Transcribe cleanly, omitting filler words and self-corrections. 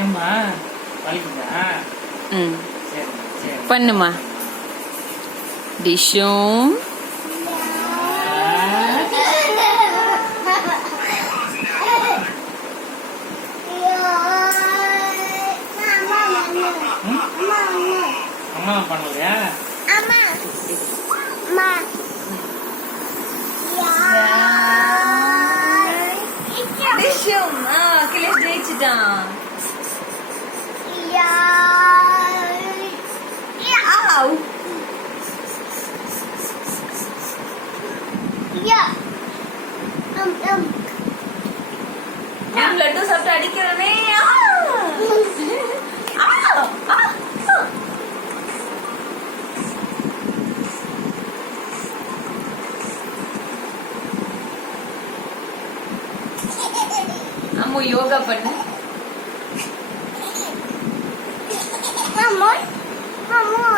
ஏம்மா வலிக்குதா? ம் சரி சரி. பண்ணுமா. டிஷும் அம்மா பண்ணலையா? டிஷும் அகிலேஷ் ஜெயிச்சிட்டான். ஆவ். நான் லட்டு சாப்பிட்டு அடிக்கிறனே. அம்மு யோகா பண்ணு. Mama.